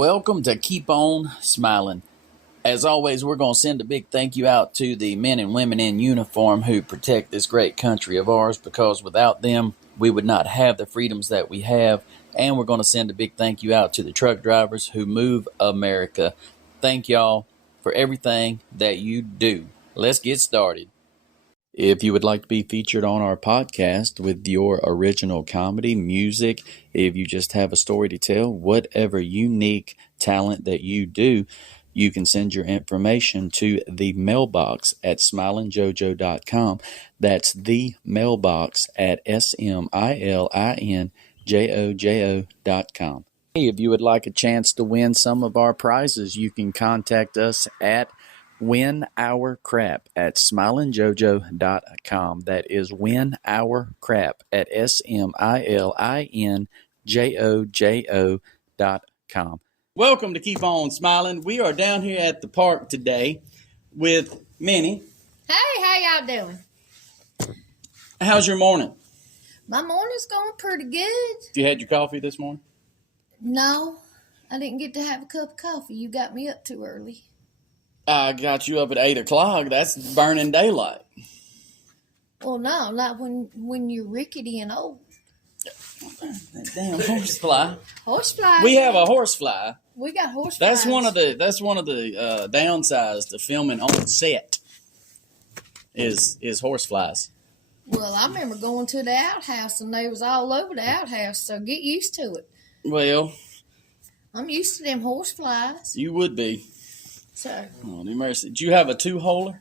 Welcome to Keep On Smiling. As always, we're going to send a big thank you out to the men and women in uniform who protect this great country of ours, because without them, we would not have the freedoms that we have. And we're going to send a big thank you out to the truck drivers who move America. Thank y'all for everything that you do. Let's get started. If you would like to be featured on our podcast with your original comedy, music, if you just have a story to tell, whatever unique talent that you do, you can send your information to the mailbox at smilingjojo.com. That's the mailbox at smilingjojo.com. Hey, if you would like a chance to win some of our prizes, you can contact us at Win Our Crap at smilingjojo.com. That is Win Our Crap at smilingjojo.com. Welcome to Keep On Smiling. We are down here at the park today with Minne. Hey, how y'all doing? How's your morning? My morning's going pretty good. You had your coffee this morning? No, I didn't get to have a cup of coffee. You got me up too early. I got you up at 8 o'clock. That's burning daylight. Well, no, not when you're rickety and old. That damn horsefly. Horsefly. We have a horsefly. We got horseflies. That's one of the downsides to filming on set is horseflies. Well, I remember going to the outhouse and they was all over the outhouse, so get used to it. Well, I'm used to them horseflies. you would be. So. Oh, mercy. Did you have a two-holer?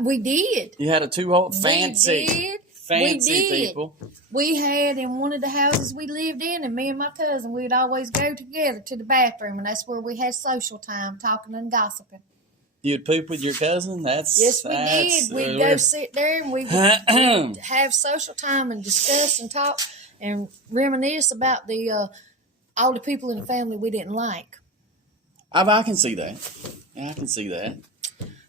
We did. You had a two-hole? Fancy. We did. Fancy people. We had in one of the houses we lived in, and me and my cousin, we'd always go together to the bathroom, and that's where we had social time, talking and gossiping. You'd poop with your cousin? Yes, we did. We'd go sit there, and we would have social time and discuss and talk and reminisce about all the people in the family we didn't like. I can see that. I can see that.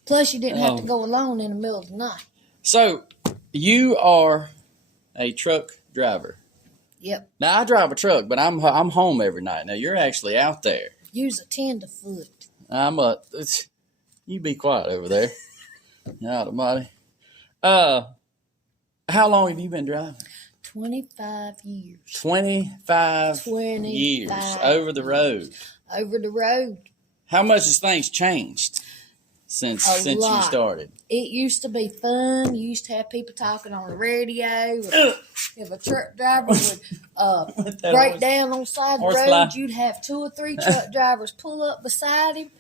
Plus, you didn't have to go alone in the middle of the night. So, you are a truck driver. Yep. Now, I drive a truck, but I'm home every night. Now, you're actually out there. Use a tenderfoot. You be quiet over there. God almighty. How long have you been driving? 25 years. 25 years over the road. Over the road. How much has things changed since you started? It used to be fun. You used to have people talking on the radio. If a truck driver would break down on the side of the road, you'd have 2 or 3 truck drivers pull up beside him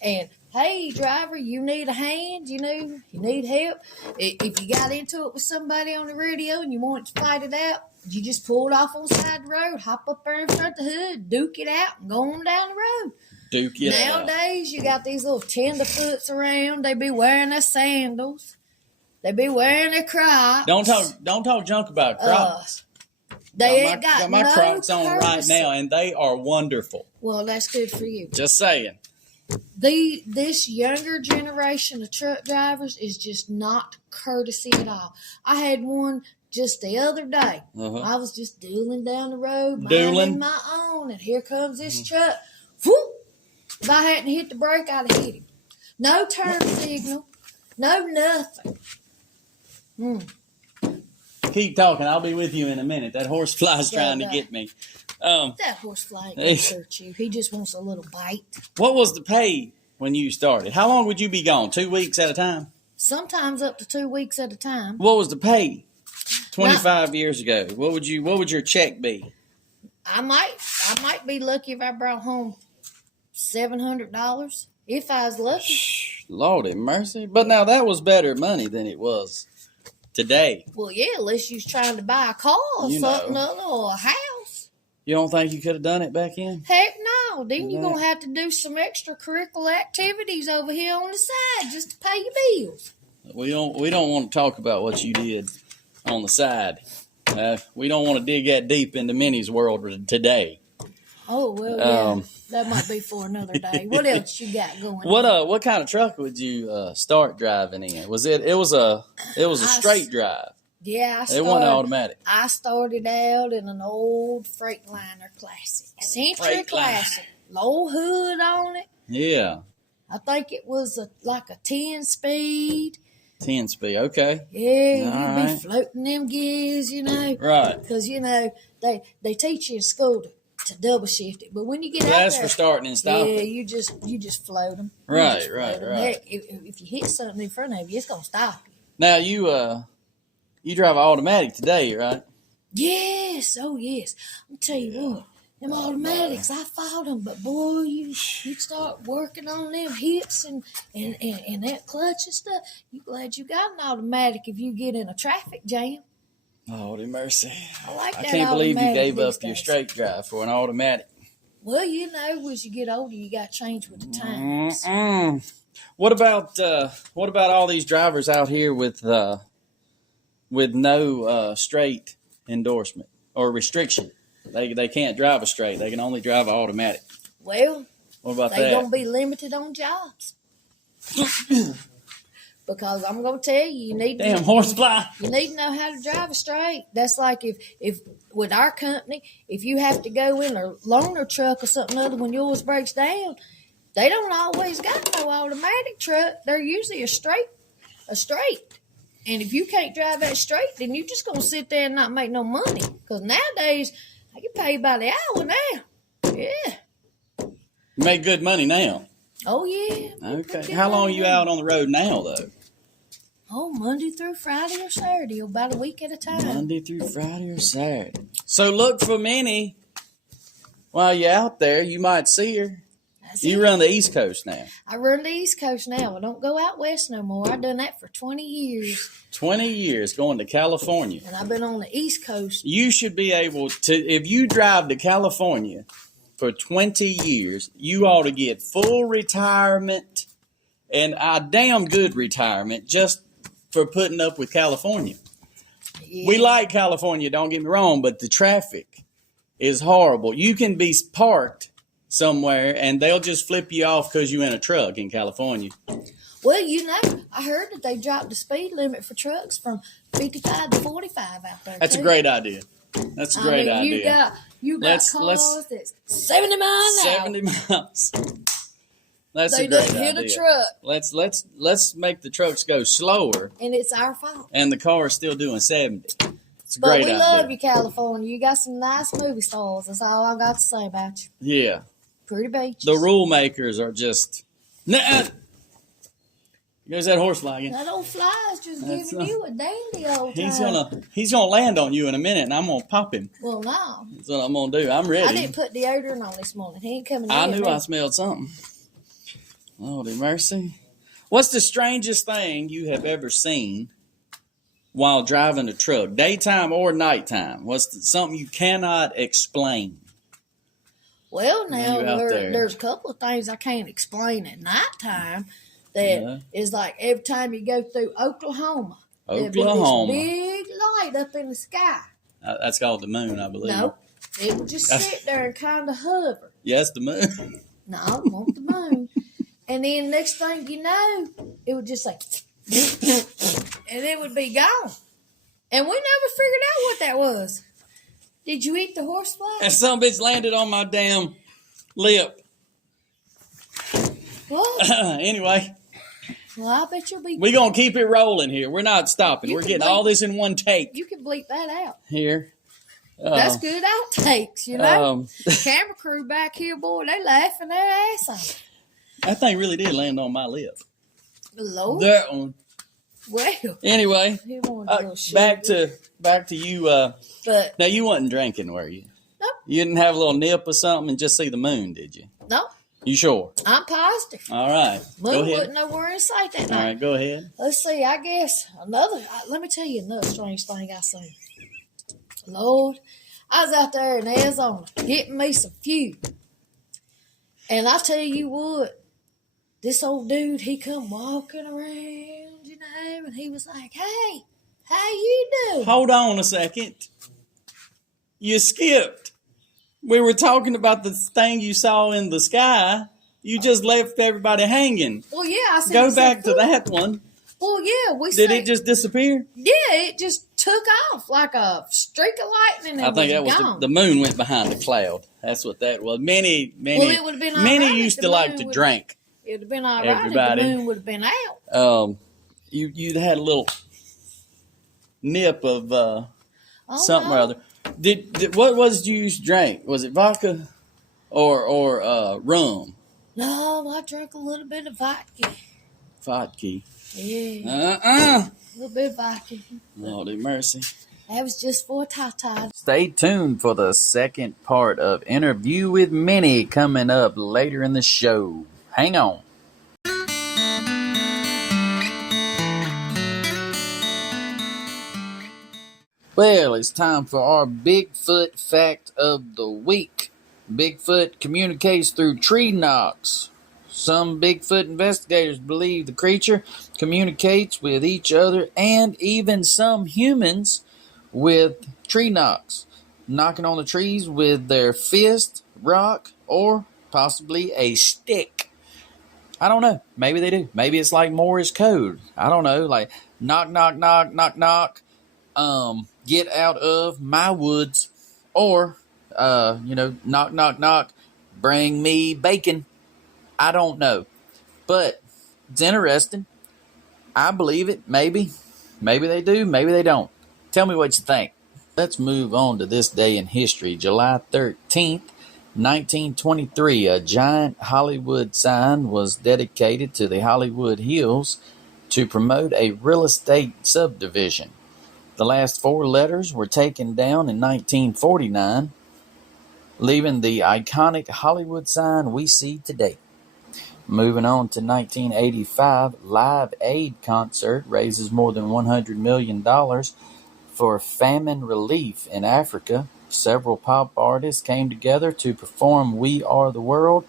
and, hey, driver, you need a hand? You need help? If you got into it with somebody on the radio and you wanted to fight it out, you just pulled off on the side of the road, hop up there in front of the hood, duke it out, and go on down the road. Nowadays, you got these little tenderfoots around. They be wearing their sandals. They be wearing their Crocs. Don't talk junk about Crocs. They ain't got my no Crocs on courtesy. right now, and they are wonderful. Well, that's good for you. Just saying. This younger generation of truck drivers is just not courtesy at all. I had one just the other day. I was just dueling down the road, minding my own, and here comes this truck. Whoop! If I hadn't hit the brake, I'd have hit him. No turn signal. No nothing. Keep talking. I'll be with you in a minute. That horsefly's trying to get me. That horsefly ain't going to hurt you. He just wants a little bite. What was the pay when you started? How long would you be gone? 2 weeks at a time? Sometimes up to 2 weeks at a time. What was the pay 25 years ago? What would your check be? I might be lucky if I brought home $700 if I was lucky. Lordy mercy. But now that was better money than it was today. Well, yeah, unless you was trying to buy a car or something other, or a house. You don't think you could have done it back in? Heck no. Then you're going to have to do some extracurricular activities over here on the side just to pay your bills. We don't want to talk about what you did on the side. We don't want to dig that deep into Minnie's world today. Oh, well, yeah. That might be for another day. What else you got going on? What kind of truck would you start driving in? It was a straight drive. Yeah, it wasn't automatic. I started out in an old Freightliner Classic. Century Classic. low hood on it. Yeah. I think it was like a 10-speed. 10-speed, okay. Yeah, you'd be floating them gears, Right. Because, they teach you in school to double shift it. But when you get out that's there, for starting and stopping. Yeah, you just float them. Right. Heck, if you hit something in front of you, it's going to stop you. Now, you drive an automatic today, right? Yes. Oh, yes. I'll tell you what. Them automatics, I fought them, but boy, you start working on them hips and that clutch and stuff. You glad you got an automatic if you get in a traffic jam. Lordy mercy. I I can't believe you gave up your straight drive for an automatic. Well, as you get older, you got to change with the times. What about all these drivers out here with no straight endorsement or restriction? They can't drive a straight. They can only drive an automatic. Well, what about they're going to be limited on jobs. Because I'm going to tell you, horsefly. You need to know how to drive a straight. That's like if with our company, if you have to go in a loaner truck or something other when yours breaks down, they don't always got no automatic truck. They're usually a straight. And if you can't drive that straight, then you're just going to sit there and not make no money. Because nowadays, I get paid by the hour now. Yeah. You make good money now. Oh, yeah. Okay. How long are you out on the road now, though? Oh, Monday through Friday or Saturday, about a week at a time. Monday through Friday or Saturday. So look for Minnie while you're out there. You might see her. You run the East Coast now. I run the East Coast now. I don't go out west no more. I've done that for 20 years. 20 years going to California. And I've been on the East Coast. You should be able to, if you drive to California for 20 years, you ought to get full retirement and a damn good retirement just for putting up with California. Yeah. We like California, don't get me wrong, but the traffic is horrible. You can be parked somewhere and they'll just flip you off because you're in a truck in California. Well, I heard that they dropped the speed limit for trucks from 55 to 45 out there. That's a great idea. That's a great idea. You got cars that's 70 miles an hour. 70 miles. That's they a great hit idea. A truck. Let's make the trucks go slower. And it's our fault. And the car is still doing 70. It's a great idea. But we love you, California. You got some nice movie stars. That's all I got to say about you. Yeah. Pretty beaches. The rule makers are just... There's that horsefly again. That old fly's just giving you a dandy old time. He's gonna land on you in a minute, and I'm gonna pop him. Well, no. That's what I'm gonna do. I'm ready. I didn't put deodorant on this morning. He ain't coming in. I knew I smelled something. Lordy mercy. What's the strangest thing you have ever seen while driving a truck, daytime or nighttime? What's something you cannot explain? Well, now there's a couple of things I can't explain at nighttime. That is like every time you go through Oklahoma. There'd be this big light up in the sky. That's called the moon, I believe. No, it would just sit there and kind of hover. Yes, the moon. No, it wasn't the moon. And then next thing you know, it would just like, and it would be gone. And we never figured out what that was. Did you eat the horsefly? And some bitch landed on my damn lip. What? Anyway. Well, I bet you'll be... We're going to keep it rolling here. We're not stopping. We're getting all this in one take. You can bleep that out. Here. That's good outtakes, Camera crew back here, boy, they laughing their ass off. That thing really did land on my lip. Lord. That one. Well. Anyway, back to you. But now, you wasn't drinking, were you? Nope. You didn't have a little nip or something and just see the moon, did you? Nope. You sure? I'm positive. All right. Moon go ahead. wasn't nowhere in sight that night. All right, go ahead. Let's see, I guess let me tell you another strange thing I seen. Lord, I was out there in Arizona getting me some fuel. And I tell you what, this old dude, he come walking around, and he was like, hey, how you doing? Hold on a second. You skipped. We were talking about the thing you saw in the sky. You just left everybody hanging. Well, yeah, I said. Go back to that one. Well, yeah, Did it just disappear? Yeah, it just took off like a streak of lightning and I think that was gone. the moon went behind the cloud. That's what that was. Minnie, Well, it would have been all Minnie right used if to the like moon to drink. It would have been all right Everybody. if the moon would have been out. You had a little nip of something no. or other. What was you used to drink? Was it vodka or rum? No, I drank a little bit of vodka. Vodka. Yeah. A little bit of vodka. Lordy mercy. That was just for Tata. Stay tuned for the second part of Interview with Minnie coming up later in the show. Hang on. Well, it's time for our Bigfoot fact of the week. Bigfoot communicates through tree knocks. Some Bigfoot investigators believe the creature communicates with each other and even some humans with tree knocks, knocking on the trees with their fist, rock, or possibly a stick. I don't know. Maybe they do. Maybe it's like Morse code. I don't know. Like knock, knock, knock, knock, knock. Get out of my woods. Or, knock, knock, knock. Bring me bacon. I don't know. But it's interesting. I believe it. Maybe. Maybe they do. Maybe they don't. Tell me what you think. Let's move on to this day in history. July 13th, 1923, a giant Hollywood sign was dedicated to the Hollywood Hills to promote a real estate subdivision. The last four letters were taken down in 1949, leaving the iconic Hollywood sign we see today. Moving on to 1985, Live Aid concert raises more than $100 million for famine relief in Africa. Several pop artists came together to perform We Are the World,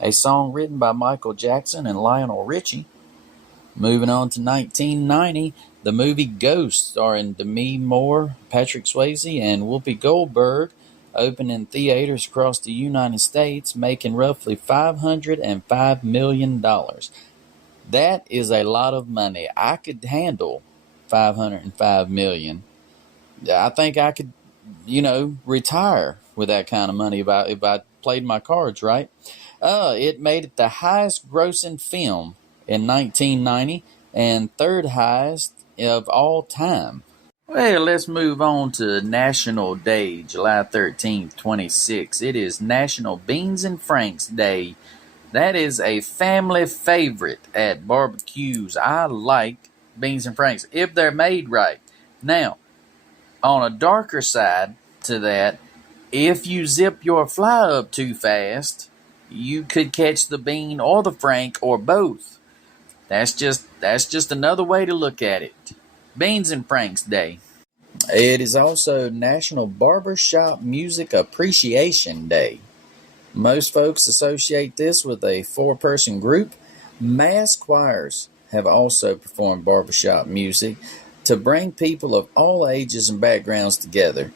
a song written by Michael Jackson and Lionel Richie. Moving on to 1990, the movie Ghost, starring Demi Moore, Patrick Swayze, and Whoopi Goldberg, opened in theaters across the United States, making roughly $505 million. That is a lot of money. I could handle $505 million. I think I could, retire with that kind of money if I played my cards right. It made it the highest grossing film in 1990 and third highest of all time. Well, let's move on to National Day, July 13th, 26. It is National Beans and Franks Day. That is a family favorite at barbecues. I like beans and franks if they're made right. Now, on a darker side to that, if you zip your fly up too fast, you could catch the bean or the frank or both. That's just another way to look at it. Beans and Franks Day. It is also National Barbershop Music Appreciation Day. Most folks associate this with a four-person group. Mass choirs have also performed barbershop music to bring people of all ages and backgrounds together.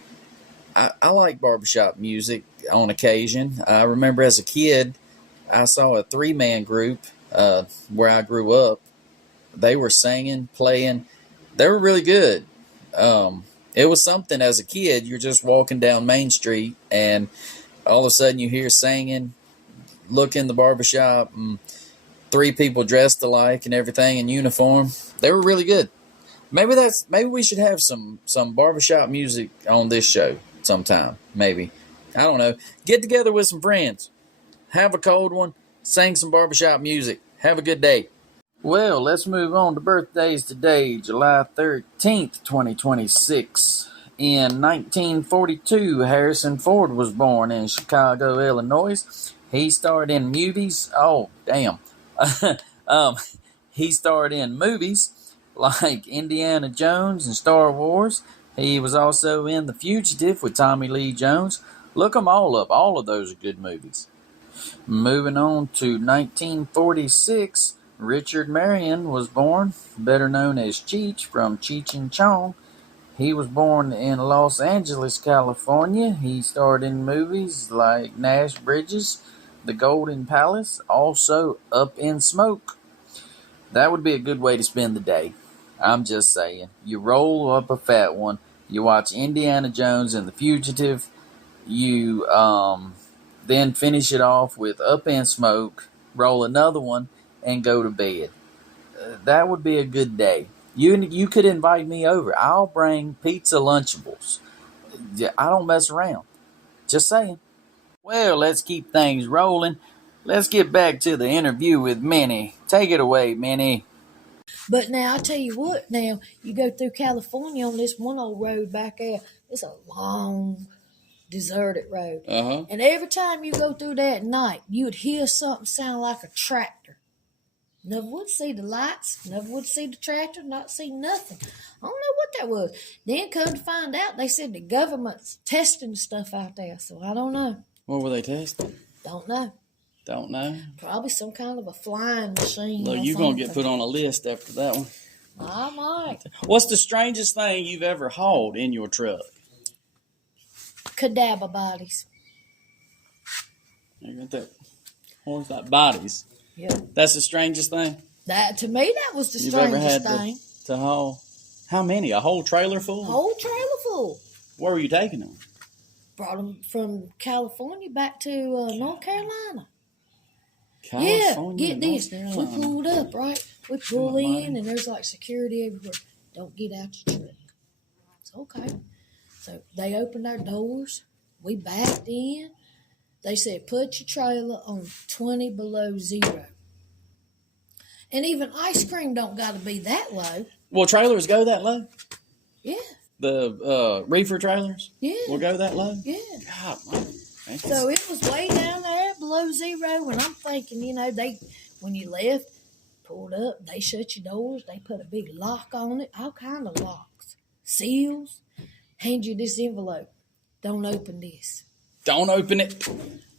I like barbershop music on occasion. I remember as a kid, I saw a three-man group where I grew up. They were singing, playing. They were really good. It was something as a kid. You're just walking down Main Street, and all of a sudden you hear singing, look in the barbershop, and three people dressed alike and everything in uniform. They were really good. Maybe we should have some barbershop music on this show sometime. Maybe. I don't know. Get together with some friends. Have a cold one. Sing some barbershop music. Have a good day. Well, let's move on to birthdays today, July 13th, 2026. In 1942, Harrison Ford was born in Chicago, Illinois. He starred in movies. Oh, damn. He starred in movies like Indiana Jones and Star Wars. He was also in The Fugitive with Tommy Lee Jones. Look them all up. All of those are good movies. Moving on to 1946, Richard Marion was born, better known as Cheech from Cheech and Chong. He was born in Los Angeles, California. He starred in movies like Nash Bridges, The Golden Palace, also Up in Smoke. That would be a good way to spend the day. I'm just saying. You roll up a fat one, You watch Indiana Jones and the Fugitive. You then finish it off with Up in Smoke, roll another one, and go to bed. That would be a good day. You could invite me over. I'll bring pizza Lunchables. I don't mess around. Just saying. Well, let's keep things rolling. Let's get back to the interview with Minnie. Take it away, Minnie. But now, I tell you what, now, you go through California on this one old road back there. It's a long, deserted road. Uh-huh. And every time you go through that at night, you would hear something sound like a tractor. Never would see the lights, never would see the tractor, not see nothing. I don't know what that was. Then come to find out, they said the government's testing stuff out there, so I don't know. What were they testing? Don't know. Don't know. Probably some kind of a flying machine. Look, you're going to get put on a list after that one. I might. What's the strangest thing you've ever hauled in your truck? Cadaver bodies. You got that horse like bodies. Yeah. That's the strangest thing That to me, that was the you've ever had strangest thing. to haul. How many? A whole trailer full? Whole trailer full. Where were you taking them? Brought them from California back to North Carolina. California, Yeah, get this. North We Carolina. pulled up, right? We pull in, and there's like security everywhere. Don't get out your truck. It's okay. So they opened our doors. We backed in. They said, put your trailer on 20 below zero. And even ice cream don't got to be that low. Well, trailers go that low? Yeah. The reefer trailers? Yeah. Will go that low? Yeah. God, man. So it was way down there below zero, and I'm thinking, when you left, pulled up, they shut your doors, they put a big lock on it, all kind of locks, seals, hand you this envelope. Don't open this. Don't open it.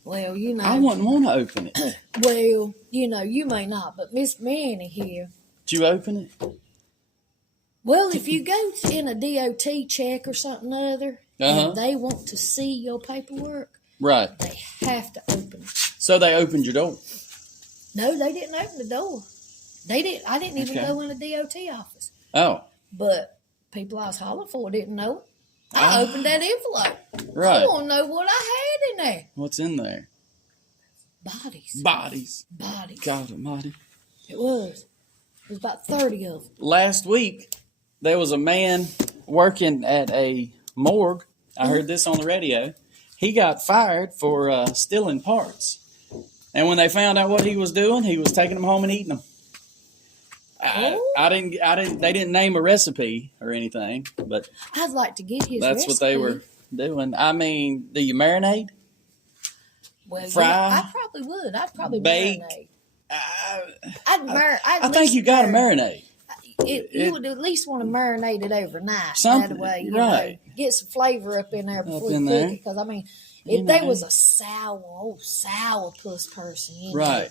Well, I wouldn't want to open it. Well, you may not, but Miss Minne here. Did you open it? Well, if you go in a DOT check or something other, and they want to see your paperwork, right, they have to open it. So they opened your door? No, they didn't open the door. They didn't. I didn't even go in a DOT office. Oh. But people I was hollering for didn't know it. I opened that envelope. Right. I want to know what I had in there. What's in there? Bodies. Bodies. God almighty. It was. It was about 30 of them. Last week, there was a man working at a morgue. I heard this on the radio. He got fired for stealing parts. And when they found out what he was doing, he was taking them home and eating them. I didn't. They didn't name a recipe or anything, but I'd like to get his that's recipe. what they were doing. I mean, do you marinate? Well, Fry? Yeah, I probably would. I'd probably Bake? marinate. I think you got to marinate. You would at least want to marinate it overnight. Something, That way, you right. know, get some flavor up in there before you cook it. Because, I mean, if they was a sourpuss person, right.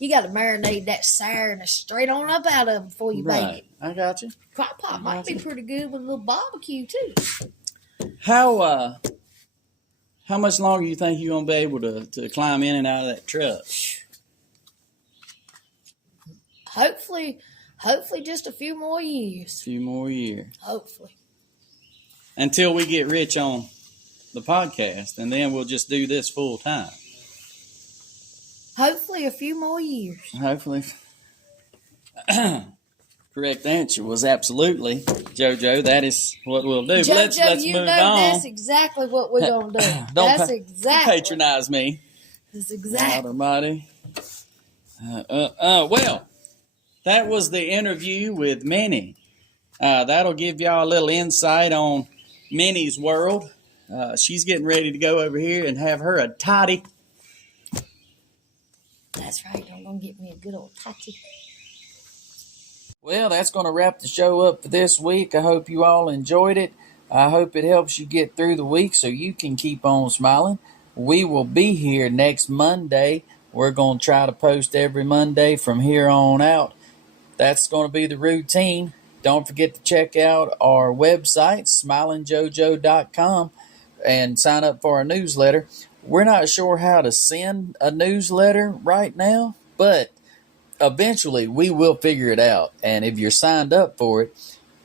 You got to marinate that sourness straight on up out of them before you bake it. I got you. Crock pot might be pretty good with a little barbecue, too. How much longer you think you're going to be able to climb in and out of that truck? Hopefully just a few more years. A few more years. Hopefully. Until we get rich on the podcast, and then we'll just do this full time. Hopefully a few more years. Hopefully. Correct answer was absolutely, JoJo. That is what we'll do. JoJo, let's move on. That's exactly what we're going to do. That's exactly. Patronize me. That's exactly. God almighty. Well, that was the interview with Minnie. That'll give y'all a little insight on Minnie's world. She's getting ready to go over here and have her a toddy. That's right. I'm going to get me a good old toddy. Well, that's going to wrap the show up for this week. I hope you all enjoyed it. I hope it helps you get through the week so you can keep on smiling. We will be here next Monday. We're going to try to post every Monday from here on out. That's going to be the routine. Don't forget to check out our website, smilingjojo.com, and sign up for our newsletter. We're not sure how to send a newsletter right now, but eventually we will figure it out. And if you're signed up for it,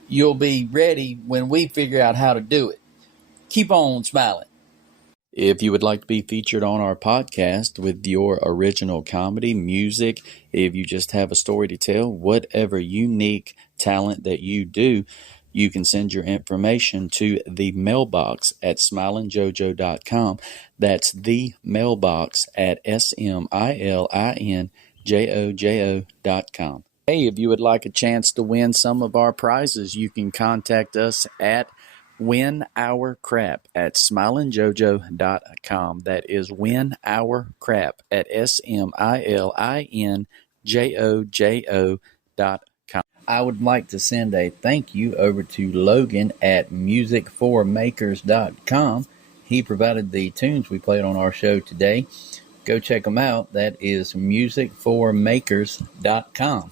you'll be ready when we figure out how to do it. Keep on smiling. If you would like to be featured on our podcast with your original comedy, music, if you just have a story to tell, whatever unique talent that you do, you can send your information to the mailbox at smilingjojo.com. That's the mailbox at smilingjojo.com. Hey, if you would like a chance to win some of our prizes, you can contact us at Win Our Crap at smilingjojo.com. That is Win Our Crap at smilingjojo.com. I would like to send a thank you over to Logan at musicformakers.com. He provided the tunes we played on our show today. Go check them out. That is musicformakers.com.